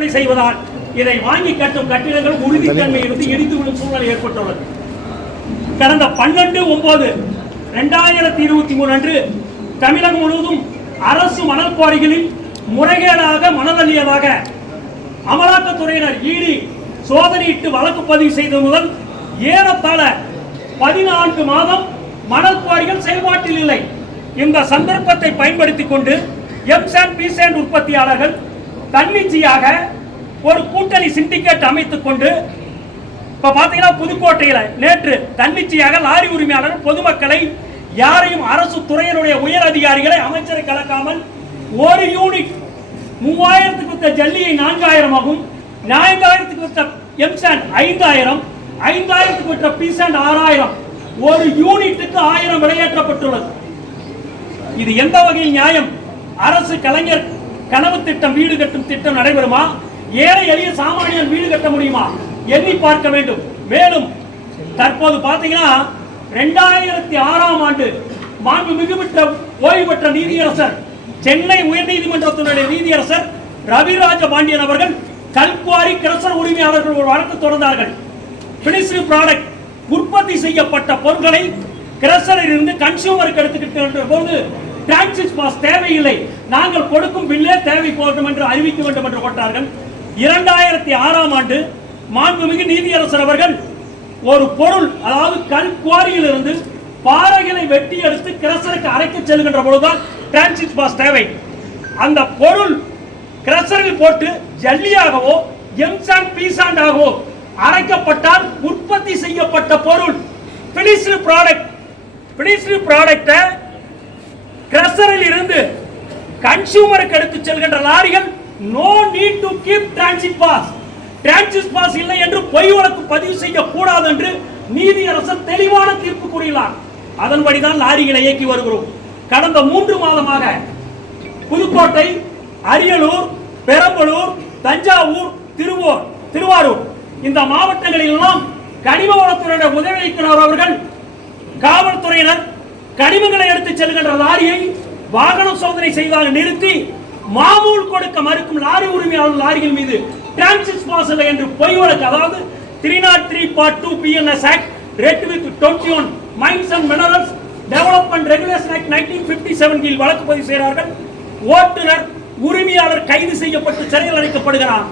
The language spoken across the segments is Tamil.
விற்பனை செய்வதால் இதை வாங்கி கட்டும் கட்டிடங்கள் உறுதித்தன்மை இருந்து இடிந்து விழும் சூழ்நிலை ஏற்பட்டுள்ளது. கடந்த பன்னெண்டு ஒன்பது ரெண்டாயிரத்தி இருபத்தி மூணு அன்று தமிழகம் முழுவதும் அரசு மணல் குவாரிகளில் முறைகேடாக மணல் அள்ளியதாக அமலாக்கத்துறையினர் ஈடி சோதனையிட்டு வழக்கு பதிவு செய்தது முதல் ஏறத்தாழ பதினான்கு மாதம் மணல் குவாரிகள் செயல்பாட்டில் இல்லை. இந்த சந்தர்ப்பத்தை பயன்படுத்திக் கொண்டு எம்சாண்ட் பிசாண்ட் உற்பத்தியாளர்கள் தன்னிச்சையாக ஒரு கூட்டணி சிண்டிகேட் அமைத்துக் கொண்டு இப்ப பாத்தீங்கன்னா புதுக்கோட்டையில நேற்று தன்னிச்சையாக லாரி உரிமையாளர் பொதுமக்களை யாரையும் அரசு துறையினுடைய உயர் அதிகாரிகளை அமைச்சரை கலக்காமல் ஒரு யூனிட் மூவாயிரத்துக்கு வித்த ஜல்லியை நான்காயிரமாகும் நான்காயிரத்துக்கு வித்த எம்சாண்ட் ஐந்தாயிரம் ஐந்தாயிரத்துக்கு வித்த பிசாண்ட் ஆறாயிரம். ஒரு யூனிட்டுக்கு ஆயிரம் விலையேற்றப்பட்டுள்ளது. இது எந்த வகையில் நியாயம்? அரசு கலைஞர் கனவு திட்டம் வீடு கட்டும் திட்டம் நடைபெறுமா? ஏழை எளிய சாமானியன் வீடு கட்ட முடியுமா? எண்ணி பார்க்க வேண்டும். மேலும் தற்போது பார்த்தீங்கன்னா ரெண்டாயிரத்தி ஆறாம் ஆண்டு மாண்பு மிகுபெற்ற ஓய்வு பெற்ற நீதியரசர் சென்னை உயர்நீதிமன்றத்தினுடைய நீதியரசர் ரவிராஜ பாண்டியன் அவர்கள் கல்குவாரி கிரசர் உரிமையாளர்கள் ஒரு வழக்கு தொடர்ந்தார்கள். பினிஷ்டு ப்ராடக்ட் உற்பத்தி செய்யப்பட்ட பொருட்களை கிரசரில் இருந்து கன்சியூமருக்கு எடுத்துக்கிட்டு போது டாக்ஸிஸ் பாஸ் தேவையில்லை. நாங்கள் கொடுக்கும் பில்லே தேவை போகட்டும் என்று அறிவிக்க வேண்டும் என்று போட்டார்கள். இரண்டாயிரத்தி ஆறாம் ஆண்டு மாண்புமிகு நீதியரசர் அவர்கள் ஒரு பொருள் அதாவது கல்குவாரியில் இருந்து பாறைகளை வெட்டி எடுத்து கிரசருக்கு அரைக்க செல்கின்ற பொழுதுதான் டிரான்சிட் பாஸ் தேவை. அந்த பொருள் கிரசரில் போட்டு ஜல்லியாகவோ எம்சாண்ட் பீசாண்டாகவோ அரைக்கப்பட்டால் உற்பத்தி செய்யப்பட்ட பொருள். பினிஷ்டு ப்ராடக்ட் பினிஷ்டு ப்ராடக்ட்டை கிரஷரில் இருந்து கன்சூமருக்கு எடுத்து செல்கின்ற லாரிகள் no need to keep transit pass transit pass இல்லை என்று பொய் வழக்கு பதிவு செய்யக்கூடாது என்று நீதியரசர் தெளிவான தீர்ப்பு கூறினார் அதன்படிதான் லாரிகளை இயக்கி வருகிறோம். கடந்த மூன்று மாதமாக புதுக்கோட்டை அரியலூர் பெரம்பலூர் தஞ்சாவூர் திருவூர் திருவாரூர் இந்த மாவட்டங்களில் எல்லாம் கனிம வளத்துறையினர் உதவி இயக்குனர் அவர்கள். காவல்துறையினர் கனிமங்களை எடுத்துச் செல்கின்ற லாரியை வாகன சோதனை செய்தால் நிறுத்தி மாமூல் கொடுக்க மறுக்கும் லாரி உரிமையாளர் லாரிகள் மீது டிரான்சிட் பாஸ் இல்லை என்று பொய் வழக்கு அதாவது three nought three part two BNS act read with twenty one mines and minerals development regulation act nineteen fifty seven கீழ் வழக்கு பதிவு செய்கிறார்கள். ஓட்டுநர் உரிமையாளர் கைது செய்யப்பட்டு சிறையில் அடைக்கப்படுகிறார்.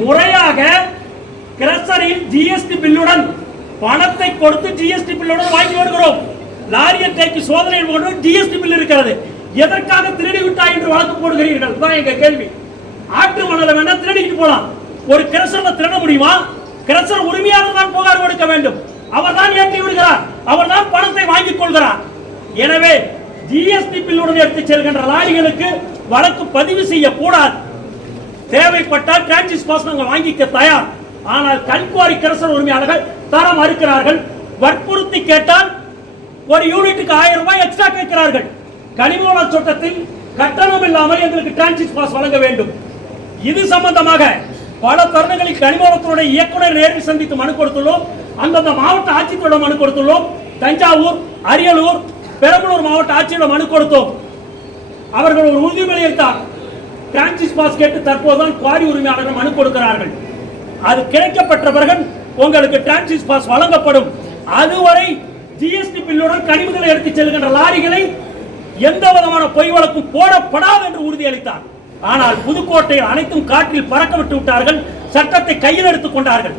முறையாக கிரசரில் ஜிஎஸ்டி பில்லுடன் பணத்தை கொடுத்து ஜிஎஸ்டி பில்லுடன் வாங்கி வருகிறோம். லாரியை தேக்கி சோதனை போட்டு ஜிஎஸ்டி பில் இருக்கிறது. எதற்காக திருடி விட்டாய் என்று வழக்கு போடுகிறீர்கள்? தான் எங்க கேள்வி. ஆட்டு மணல வேணா திருடிக்கிட்டு போலாம். ஒரு கிரசர்ல திருட முடியுமா? கிரசர் உரிமையாளர் தான் புகார் கொடுக்க வேண்டும். அவர் தான் ஏற்றி விடுகிறார். அவர் தான் பணத்தை வாங்கிக் கொள்கிறார். எனவே ஜிஎஸ்டி பில்லுடன் எடுத்து செல்கின்ற லாரிகளுக்கு வழக்கு பதிவு செய்யக்கூடாது. தேவைப்பட்டால் டிரான்சிட் பாஸ் நாங்கள் வாங்கிக்க தயார். ஆனால் கல்குவாரி கிரசர் உரிமையாளர்கள் தர மறுக்கிறார்கள் வற்புறுத்தி கேட்டால் ஒரு யூனிட்டுக்கு ஆயிரம் ரூபாய் எக்ஸ்ட்ரா கேட்கிறார்கள். கனிமவள சட்டத்தில் கட்டணம் இல்லாமல் எங்களுக்கு டிரான்சிட் பாஸ் வழங்க வேண்டும். இது சம்பந்தமாக பல தருணங்களில் கனிமவளத்துடைய இயக்குனர் நேரில் சந்தித்து மனு கொடுத்துள்ளோம். அந்தந்த மாவட்ட ஆட்சித்தரிடம் மனு கொடுத்துள்ளோம். தஞ்சாவூர் அரியலூர் பெரம்பலூர் மாவட்ட ஆட்சியிடம் மனு கொடுத்தோம். அவர்கள் ஒரு உறுதிமொழி எடுத்தார். டிரான்சிட் பாஸ் கேட்டு தற்போதுதான் குவாரி உரிமையாளர்கள் மனு கொடுக்கிறார்கள். அது கிடைக்கப்பட்ட பிறகு உங்களுக்கு டிரான்சிட் பாஸ் வழங்கப்படும். அதுவரை ஜிஎஸ்டி பில்லுடன் கனிமங்களை எடுத்துச் செல்கின்ற லாரிகளை எந்த விதமான பொய் வழக்கும் போடப்படாது என்று உறுதியளித்தார். ஆனால் புதுக்கோட்டையில் அனைத்தும் காற்றில் பறக்க விட்டு விட்டார்கள். சட்டத்தை கையில் எடுத்துக் கொண்டார்கள்.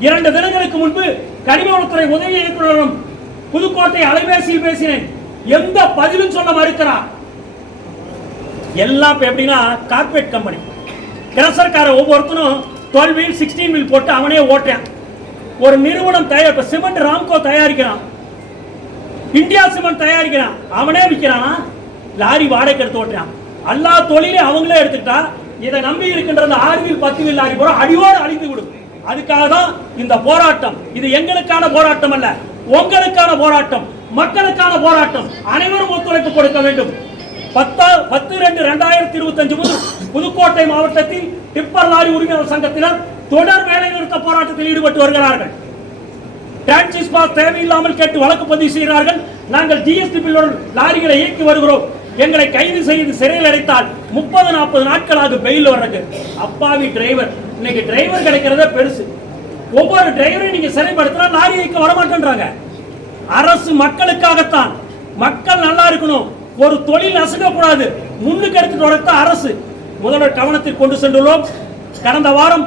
இரண்டு தினங்களுக்கு முன்பு கனிமவளத்துறை உதவி இயக்குநரும் புதுக்கோட்டை அலைபேசியில் பேசினேன். எந்த பதிலும் சொல்ல மறுக்கிறார். எல்லாம் எப்படின்னா கார்பரேட் கம்பெனி கிரசர்கார ஒவ்வொருத்தனும் டுவெல் வீல் சிக்ஸ்டீன் வீல் போட்டு அவனே ஓட்டுறான். ஒரு நிறுவனம் தயார் இப்போ சிமெண்ட் ராம்கோ தயாரிக்கிறான். இந்தியா சிமெண்ட் தயாரிக்கிறான். அவனே விற்கிறானா லாரி வாடகை எடுத்து ஓட்டுறான். எல்லா தொழிலையும் அவங்களே எடுத்துக்கிட்டா இதை நம்பி இருக்கின்ற அந்த ஆறுவில் பத்து வில் லாரி போற அடியோடு அழித்து விடும். அதுக்காக தான் இந்த போராட்டம். இது எங்களுக்கான போராட்டம் அல்ல உங்களுக்கான போராட்டம் மக்களுக்கான போராட்டம். அனைவரும் ஒத்துழைப்பு கொடுக்க வேண்டும். பத்தா பத்து ரெண்டு ரெண்டாயிரத்தி இருபத்தஞ்சு முதல் புதுக்கோட்டை மாவட்டத்தில் டிப்பர் லாரி உரிமையாளர் சங்கத்தினர் தொடர் வேலைநிறுத்த போராட்டத்தில் ஈடுபட்டு வருகிறார்கள். டிரான்சிஸ் பாஸ் தேவையில்லாமல் கேட்டு வழக்கு பதிவு செய்கிறார்கள். நாங்கள் ஜிஎஸ்டி பில்லுடன் லாரிகளை இயக்கி வருகிறோம். எங்களை கைது செய்து சிறையில் அடைத்தால் முப்பது நாற்பது நாட்களாக பெயில் வர்றது அப்பாவி டிரைவர் இன்னைக்கு டிரைவர் கிடைக்கிறதே பெருசு. ஒவ்வொரு டிரைவரையும் நீங்க சிறைப்படுத்தினா லாரி இயக்க வரமாட்டேன்றாங்க. அரசு மக்களுக்காகத்தான். மக்கள் நல்லா இருக்கணும். ஒரு தொழில் அசங்கக்கூடாது முன்னுக்கு எடுத்துட்டு வரத்தான் அரசு. முதல்வர் கவனத்தில் கொண்டு சென்றுள்ளோம். கடந்த வாரம்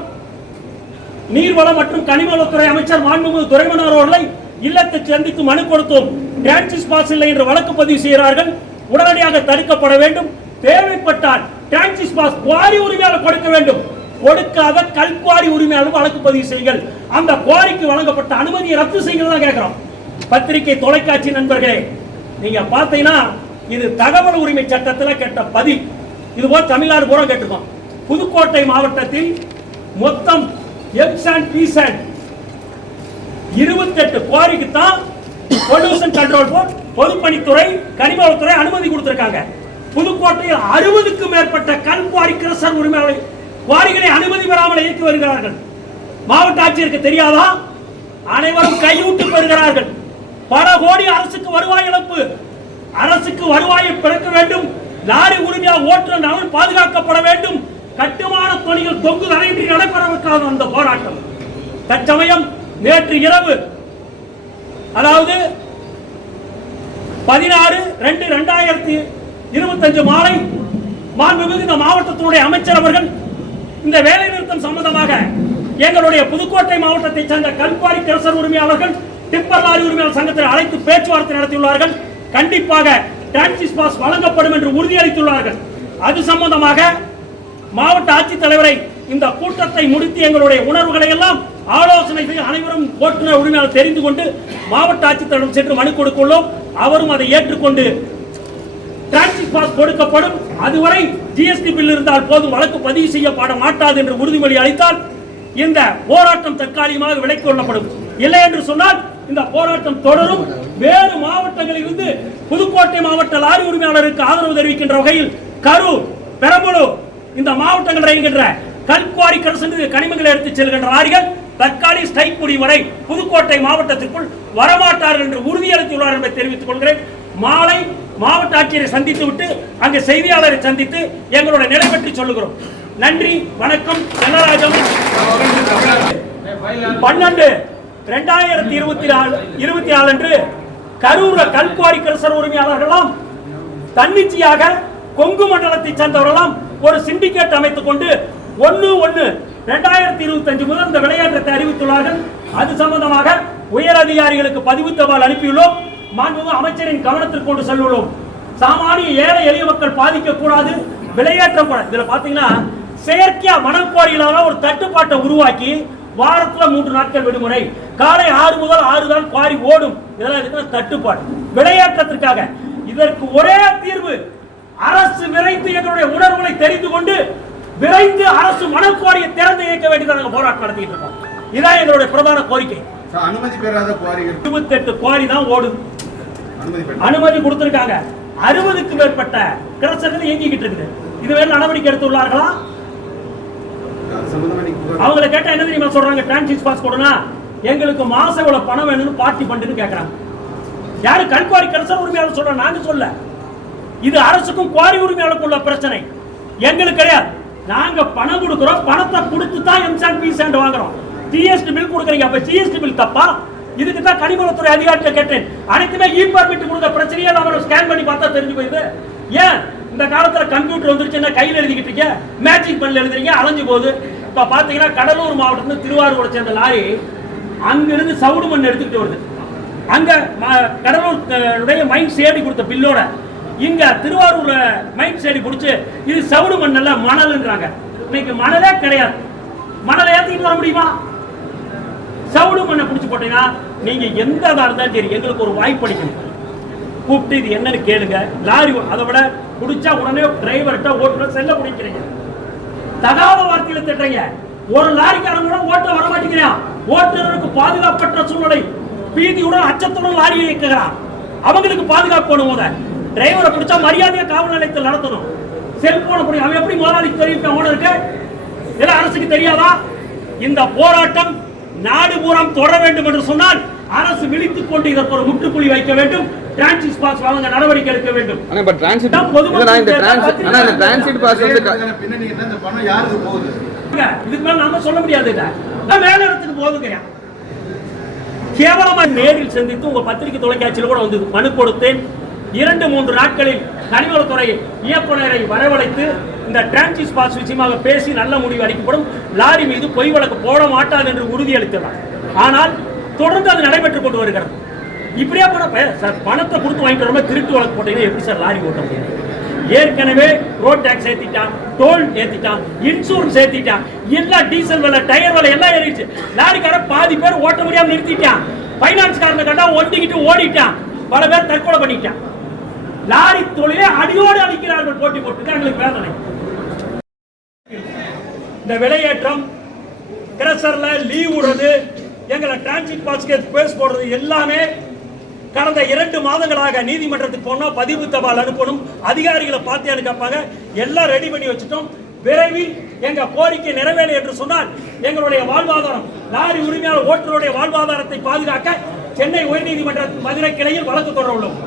நீர்வளம் மற்றும் கனிமவளத்துறை அமைச்சர் மாண்புமிகு துரைமன் அவர்களை இல்லத்தை சந்தித்து மனு கொடுத்தோம். டிரான்சிஸ் பாஸ் இல்லை என்று வழக்கு பதிவு செய்கிறார்கள். உடனடியாக தடுக்கப்பட வேண்டும். தேவைப்பட்டால் டிரான்சிஸ் பாஸ் குவாரி உரிமையாளர் கொடுக்க வேண்டும். கொடுக்காத கல்குவாரி உரிமையாளர் வழக்கு பதிவு செய்யுங்கள். அந்த குவாரிக்கு வழங்கப்பட்ட அனுமதியை ரத்து செய்யுங்கள் தான் கேட்கிறோம். பத்திரிகை தொலைக்காட்சி நண்பர்களே நீங்க பார்த்தீங்கன்னா இது தகவல் உரிமை சட்டத்தில் கேட்ட பதிவு இது போல் தமிழ்நாடு பூரா கேட்டிருக்கோம். புதுக்கோட்டை மாவட்டத்தில் மொத்தம் எக்ஸ் அண்ட் இருபத்தெட்டு குவாரிக்கு தான் பொல்யூஷன் கண்ட்ரோல் போர்ட் பொதுப்பணித்துறை கனிமவளத்துறை அனுமதி கொடுத்திருக்காங்க. புதுக்கோட்டையில் அறுபதுக்கும் மேற்பட்ட கல் குவாரி கிரசர் உரிமையாளர் குவாரிகளை அனுமதி பெறாமல் இயக்கி வருகிறார்கள். மாவட்ட ஆட்சியருக்கு தெரியாதா? அனைவரும் கையூட்டு பெறுகிறார்கள். பல கோடி அரசுக்கு வருவாய் இழப்பு. அரசுக்கு வருவாயை பிறக்க வேண்டும். லாரி உரிமையாக ஓட்டுநர் பாதுகாக்கப்பட வேண்டும். கட்டுமான பணிகள் தொங்கு தடையின்றி நடைபெறவுக்கான அந்த போராட்டம். தற்சமயம் நேற்று இரவு அதாவது பதினாறு ரெண்டு ரெண்டாயிரத்தி இருபத்தஞ்சு மாலை மாண்புமிகு இந்த மாவட்டத்தினுடைய அமைச்சர் அவர்கள் இந்த வேலை நிறுத்தம் சம்பந்தமாக எங்களுடைய புதுக்கோட்டை மாவட்டத்தை சேர்ந்த கல்பாரி கிரசர் உரிமையாளர்கள் டிப்பர் லாரி உரிமையாளர் சங்கத்தில் அழைத்து பேச்சுவார்த்தை நடத்தியுள்ளார்கள். கண்டிப்பாக டாக்ஸி பாஸ் வழங்கப்படும் என்று உறுதியளித்துள்ளார்கள். அது சம்பந்தமாக மாவட்ட ஆட்சித்தலைவரை இந்த கூட்டத்தை முடித்து எங்களுடைய உணர்வுகளை எல்லாம் ஆலோசனை செய்து அனைவரும் ஓட்டுநர் உரிமையாளர் தெரிந்து கொண்டு மாவட்ட ஆட்சித்தலைவரும் சென்று மனு கொடுக்குள்ளோம். அவரும் அதை ஏற்றுக்கொண்டு டிரான்சிட் பாஸ் கொடுக்கப்படும். அதுவரை ஜிஎஸ்டி பில் இருந்தால் போதும் வழக்கு பதிவு செய்யப்பட மாட்டாது என்று உறுதிமொழி அளித்தால் இந்த போராட்டம் தற்காலிகமாக விலக்கிக் கொள்ளப்படும். இல்லை என்று சொன்னால் இந்த போராட்டம் தொடரும். வேறு மாவட்டங்களில் இருந்து புதுக்கோட்டை மாவட்ட லாரி உரிமையாளருக்கு ஆதரவு தெரிவிக்கின்ற வகையில் கரூர் பெரம்பலூர் இந்த மாவட்டங்கள் இயங்குகின்ற கல்குவாரி கரசு கனிமங்களை எடுத்துச் செல்கின்ற லாரிகள் தற்காலிக ஸ்ட்ரைக் முடிவு வரை புதுக்கோட்டை மாவட்டத்திற்குள் வரமாட்டார்கள் என்று உறுதியளித்துள்ளார் என்பதை தெரிவித்துக் கொள்கிறேன். மாலை மாவட்ட ஆட்சியரை சந்தித்து விட்டு அங்கு செய்தியாளரை சந்தித்து எங்களுடைய நிலை பற்றி சொல்லுகிறோம். நன்றி வணக்கம் செல்லராஜம் பன்னெண்டு ரெண்டாயிரத்தி இருபத்தி நாலு இருபத்தி நாலு அன்று கரூர கல்குவாரி கரசர் உரிமையாளர்களாம் தன்னிச்சையாக கொங்கு மண்டலத்தை சேர்ந்தவர்களாம் ஒரு சிண்டிகேட் அமைத்துக் கொண்டு ஒன்று ஒன்று ரெண்டாயிரத்தி இருபத்தஞ்சு முதல் இந்த விளையாட்டத்தை அறிவித்துள்ளார்கள். அது சம்பந்தமாக உயர் அதிகாரிகளுக்கு பதிவு தபால் அனுப்பியுள்ளோம். மாண்புமிகு அமைச்சரின் கவனத்திற்கு கொண்டு செல்லுள்ளோம். சாமானிய ஏழை எளிய மக்கள் பாதிக்க கூடாது விளையாட்டம் கூட இதுல பாத்தீங்கன்னா செயற்கையா மணல் ஒரு தட்டுப்பாட்டை உருவாக்கி வாரத்துல மூன்று நாட்கள் விடுமுறை. காலை ஆறு முதல் ஆறு தான் குவாரி ஓடும். இதெல்லாம் இருக்கிற தட்டுப்பாடு. விளையாட்டத்திற்காக இதற்கு ஒரே தீர்வு அரசு விரைந்து எங்களுடைய உணர்வுகளை தெரிந்து கொண்டு விரைந்து அரசு மணல் குவாரியை திறந்து இயக்க வேண்டியதாக நாங்க போராட்டம் நடத்திட்டு இருக்கோம். இதான் எங்களுடைய பிரதான கோரிக்கை. அனுமதி பெறாத குவாரிகள் இருபத்தெட்டு குவாரி தான் ஓடுது. அனுமதி கொடுத்திருக்காங்க. அறுபதுக்கு மேற்பட்ட கிரசர்கள் இயங்கிக்கிட்டு இருக்குது. இதுவரை நடவடிக்கை எடுத்துள்ளார்களா நீங்க புகார் அவங்கள கேட்டா என்ன தெரியுமா சொல்றாங்க? டிரான்சிட் பாஸ் கொடுனா எங்களுக்கு மாசம் இவ்வளவு பணம் வேணும்னு பார்ட்டி பண்ணுன்னு கேக்குறாங்க. யாரு கல்குவாரி கரசர் உரிமையாளர் சொல்ற நாங்க சொல்ல இது அரசுக்கும் குவாரி உரிமையாளருக்கும் உள்ள பிரச்சனை. எங்களுக்கு கிடையாது. நாங்க பணம் கொடுக்கிறோம். பணத்தை கொடுத்து தான் எம்சாண்ட் பி சாண்ட் வாங்குறோம் ஜிஎஸ்டி பில் கொடுக்குறீங்க. அப்ப ஜிஎஸ்டி பில் தப்பா? இதுக்கு தான் கனிமவளத்துறை அதிகாரிட்ட கேட்டேன். அனைத்துமே இ பர்மிட் கொடுக்க பிரச்சனையே நம்ம ஸ்கேன் பண்ணி பார்த்தா தெரிஞ்சு போயிடுது. ஏன்? இந்த காலத்துல கம்ப்யூட்டர் வந்துருச்சுன்னா கையில் எழுதிக்கிட்டு இருக்கீங்க? மேட்சிங் பண்ணல எழுதுறீங்க. அலைஞ்சு போகுது. இப்ப பாத்தீங்கன்னா கடலூர் மாவட்டத்துல திருவாரூரை சேர்ந்த லாரி அங்கிருந்து சவுடு மண் எடுத்துக்கிட்டு வருது. அங்க ம- கடலூர் உடைய மைண்ட் சேடி கொடுத்த பில்லோட இங்க திருவாரூர்ல மைண்ட் செடி பிடிச்சி இது சவுடு மண்ணல்ல மணல்ன்றாங்க இன்னைக்கு மணலே கிடையாது. மணலை ஏத்திட்டு வர முடியுமா? சவுடு மண்ணை பிடிச்சி போட்டீங்கன்னா நீங்க எந்த இதா இருந்தாலும் சரி எங்களுக்கு ஒரு வாய்ப்பு அடிக்கணும் கூப்பிட்டு இது என்னன்னு கேளுங்க. லாரி அதை விட பிடிச்சா உடனே டிரைவர்கிட்ட ஓட்டுநர் செல்ல பிடிக்கிறீங்க. தகாத வார்த்தையில திட்டுறீங்க. ஒரு லாரிக்காரன் கூட ஓட்ட வர மாட்டேங்கிறான். ஓட்டுநருக்கு பாதுகாப்பற்ற சூழ்நிலை. பீதியுடன் அச்சத்துடன் லாரியை இயக்குகிறான். அவங்களுக்கு பாதுகாப்பு பண்ணுவோம் டிரைவரை பிடிச்சா மரியாதையா காவல் நிலையத்தில் நடத்தணும். செல்போனை பிடி அவன் எப்படி முதலாளிக்கு தெரிவிப்பான் ஓனருக்கு இதெல்லாம் அரசுக்கு தெரியாதா? இந்த போராட்டம் நாடு பூரம் தொடர வேண்டும் என்று சொன்னால் அரசு விழித்துக் கொண்டு இதற்கு ஒரு முற்றுப்புள்ளி வைக்க வேண்டும். டிரான்சிட் பாஸ் வழங்க நடவடிக்கை எடுக்க வேண்டும். ஆனா இப்ப டிரான்சிட் நான் பொதுமக்கள் இல்ல இந்த கேட்டா டிரான்சிட் ஆனா இந்த டிரான்சிட் பாஸ் வந்து க- இதுக்கான பின்னணி என்ன இந்த பணம் யாருக்கு போகுது? இல்ல, இதுக்கு மேல நம்ம சொல்ல முடியாது இத. நான் இடத்துக்கு போதுங்க கேவலமா நேரில் சந்தித்து உங்க பத்திரிகை தொலைக்காட்சியில் கூட வந்தது மனு கொடுத்தேன். இரண்டு மூன்று நாட்களில் கனிமலத்துறை இயக்குநரை வரவழைத்து இந்த டிரான்சிஸ் பாஸ் விஷயமாக பேசி நல்ல முடிவு அளிக்கப்படும். லாரி மீது பொய் வழக்கு போட மாட்டாது என்று உறுதியளித்தனர் ஆனால் தொடர்ந்து அது நடைபெற்றுக் கொண்டு வருகிறது. இப்படியா போன சார் பணத்தை கொடுத்து வாங்கிட்டு வரமா திருட்டு வழக்கு போட்டீங்கன்னா எப்படி சார் லாரி ஓட்ட முடியும்? ஏற்கனவே ரோட் டேக்ஸ் ஏத்திட்டான் டோல் ஏத்திட்டான் இன்சூரன்ஸ் ஏத்திட்டான் எல்லா டீசல் விலை டயர் விலை எல்லாம் ஏறிடுச்சு. லாரிக்கார பாதி பேர் ஓட்ட முடியாம நிறுத்திட்டான். ஃபைனான்ஸ் காரணம் கண்டா ஒண்டிக்கிட்டு ஓடிட்டான். பல பேர் தற்கொலை பண்ணிட்டான். லாரி தொழிலை அடியோடு அளிக்கிறார்கள் போட்டி போட்டு எங்களுக்கு வேதனை இந்த விலையேற்றம் கிரசர்ல லீவ் விடுறது எங்களை டிரான்சிட் பாஸ்க்கு பேஸ் போடுறது எல்லாமே கடந்த இரண்டு மாதங்களாக நீதிமன்றத்துக்கு போனோம் பதிவு தபால் அனுப்பணும். அதிகாரிகளை பார்த்து அனுப்பாங்க எல்லாம் ரெடி பண்ணி வச்சுட்டோம். விரைவில் எங்க கோரிக்கை நிறைவேறு என்று சொன்னால் எங்களுடைய வாழ்வாதாரம் லாரி உரிமையாளர் ஓட்டுநருடைய வாழ்வாதாரத்தை பாதுகாக்க சென்னை உயர்நீதிமன்ற மதுரை கிளையில் வழக்கு தொடர உள்ளோம்.